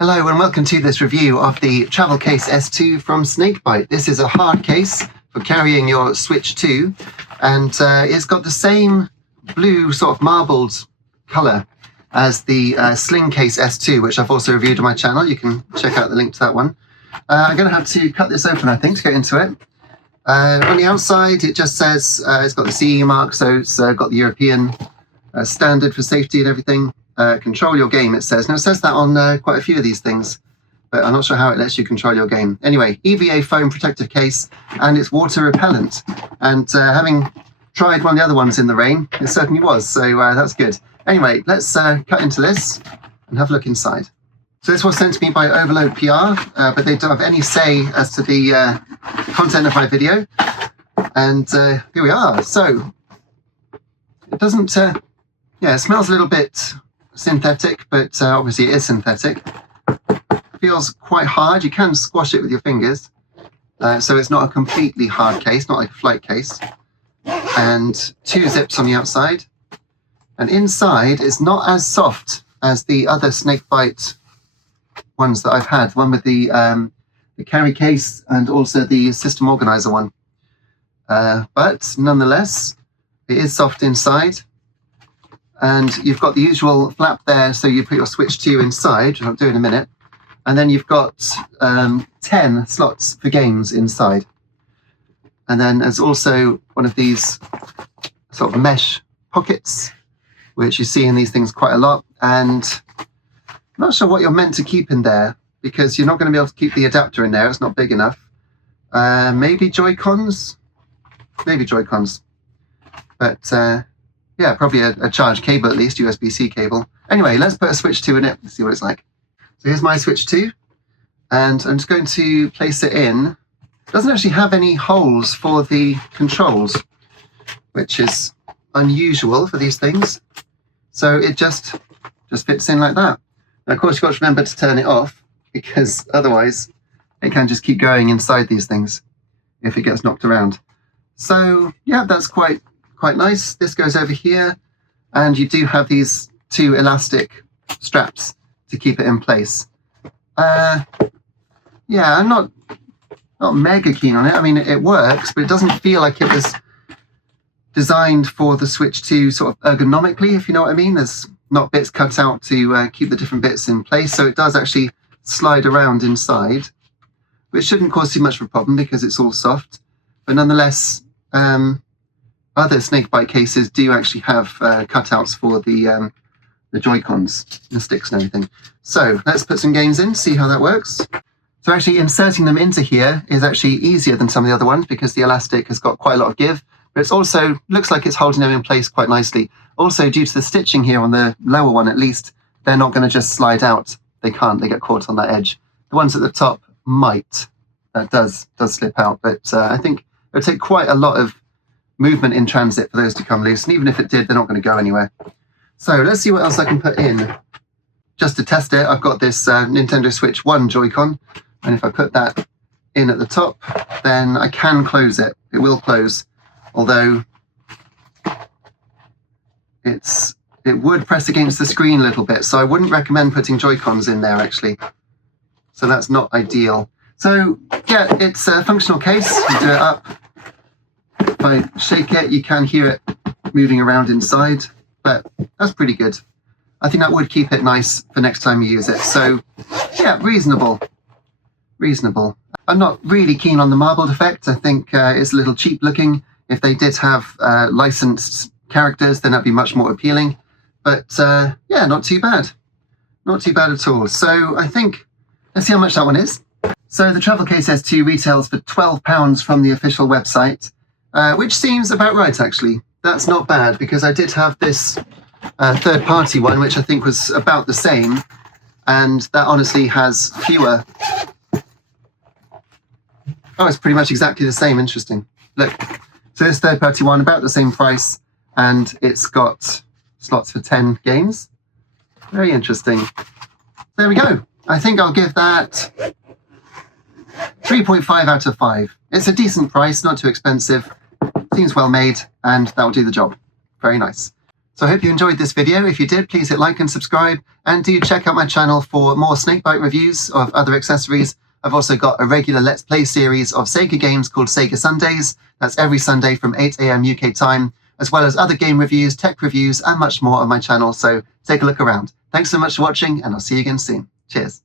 Hello and welcome to this review of the Travel Case S2 from Snakebyte. This is a hard case for carrying your Switch 2 and it's got the same blue sort of marbled colour as the Sling Case S2, which I've also reviewed on my channel. You can check out the link to that one. I'm going to have to cut this open, I think, to get into it. On the outside it just says it's got the CE mark, so it's got the European standard for safety and everything. Control your game, it says. Now it says that on quite a few of these things, but I'm not sure how it lets you control your game. Anyway, EVA foam protective case, and it's water repellent. And having tried one of the other ones in the rain, it certainly was, so that's good. Anyway, let's cut into this and have a look inside. So this was sent to me by Overload PR, but they don't have any say as to the content of my video. And here we are. So it doesn't, yeah, it smells a little bit synthetic, but obviously it is synthetic. Feels quite hard. You can squash it with your fingers, so it's not a completely hard case, not like a flight case. And 2 zips on the outside, and inside it's not as soft as the other Snakebyte ones that I've had. One with the carry case and also the system organizer one, but nonetheless it is soft inside. And you've got the usual flap there, so you put your Switch 2 inside, which I'll do in a minute. And then you've got 10 slots for games inside. And then there's also one of these sort of mesh pockets, which you see in these things quite a lot. And I'm not sure what you're meant to keep in there, because you're not going to be able to keep the adapter in there. It's not big enough. Maybe Joy-Cons? Maybe Joy-Cons. But yeah, probably a charged cable, at least, USB-C cable. Anyway, let's put a Switch 2 in it and see what it's like. So here's my Switch 2, and I'm just going to place it in. It doesn't actually have any holes for the controls, which is unusual for these things. So it just fits in like that. Now, of course, you've got to remember to turn it off, because otherwise it can just keep going inside these things if it gets knocked around. So yeah, that's quite nice. This goes over here, and you do have these 2 elastic straps to keep it in place. Yeah, I'm not mega keen on it. I mean, it works, but it doesn't feel like it was designed for the Switch 2 sort of ergonomically, if you know what I mean. There's not bits cut out to keep the different bits in place, so it does actually slide around inside, which shouldn't cause too much of a problem because it's all soft. But nonetheless, other Snakebyte cases do actually have cutouts for the Joy-Cons, the sticks and everything. So let's put some games in, see how that works. So actually inserting them into here is actually easier than some of the other ones because the elastic has got quite a lot of give, but it's also looks like it's holding them in place quite nicely. Also, due to the stitching here on the lower one at least, they're not going to just slide out. They can't, they get caught on that edge. The ones at the top might. That does slip out, but I think it would take quite a lot of movement in transit for those to come loose, and even if it did, they're not going to go anywhere. So let's see what else I can put in. Just to test it, I've got this Nintendo Switch 1 Joy-Con, and if I put that in at the top, then I can close it. It will close, although it would press against the screen a little bit, so I wouldn't recommend putting Joy-Cons in there actually. So that's not ideal. So yeah, it's a functional case. You do it up. If I shake it, you can hear it moving around inside, but that's pretty good. I think that would keep it nice for next time you use it. So yeah, reasonable. I'm not really keen on the marbled effect. I think it's a little cheap looking. If they did have licensed characters, then that'd be much more appealing. But yeah, not too bad. Not too bad at all. So I think, let's see how much that one is. So the Travel Case S2 retails for £12 from the official website. Which seems about right, actually. That's not bad, because I did have this third-party one, which I think was about the same, and that honestly has fewer. Oh, it's pretty much exactly the same. Interesting. Look, so this third-party one, about the same price, and it's got slots for 10 games. Very interesting. There we go. I think I'll give that 3.5 out of 5. It's a decent price, not too expensive. Seems well made, and that'll do the job. Very nice. So I hope you enjoyed this video. If you did, please hit like and subscribe, and do check out my channel for more Snakebite reviews of other accessories. I've also got a regular Let's Play series of Sega games called Sega Sundays. That's every Sunday from 8 AM UK time, as well as other game reviews, tech reviews, and much more on my channel. So take a look around. Thanks so much for watching, and I'll see you again soon. Cheers.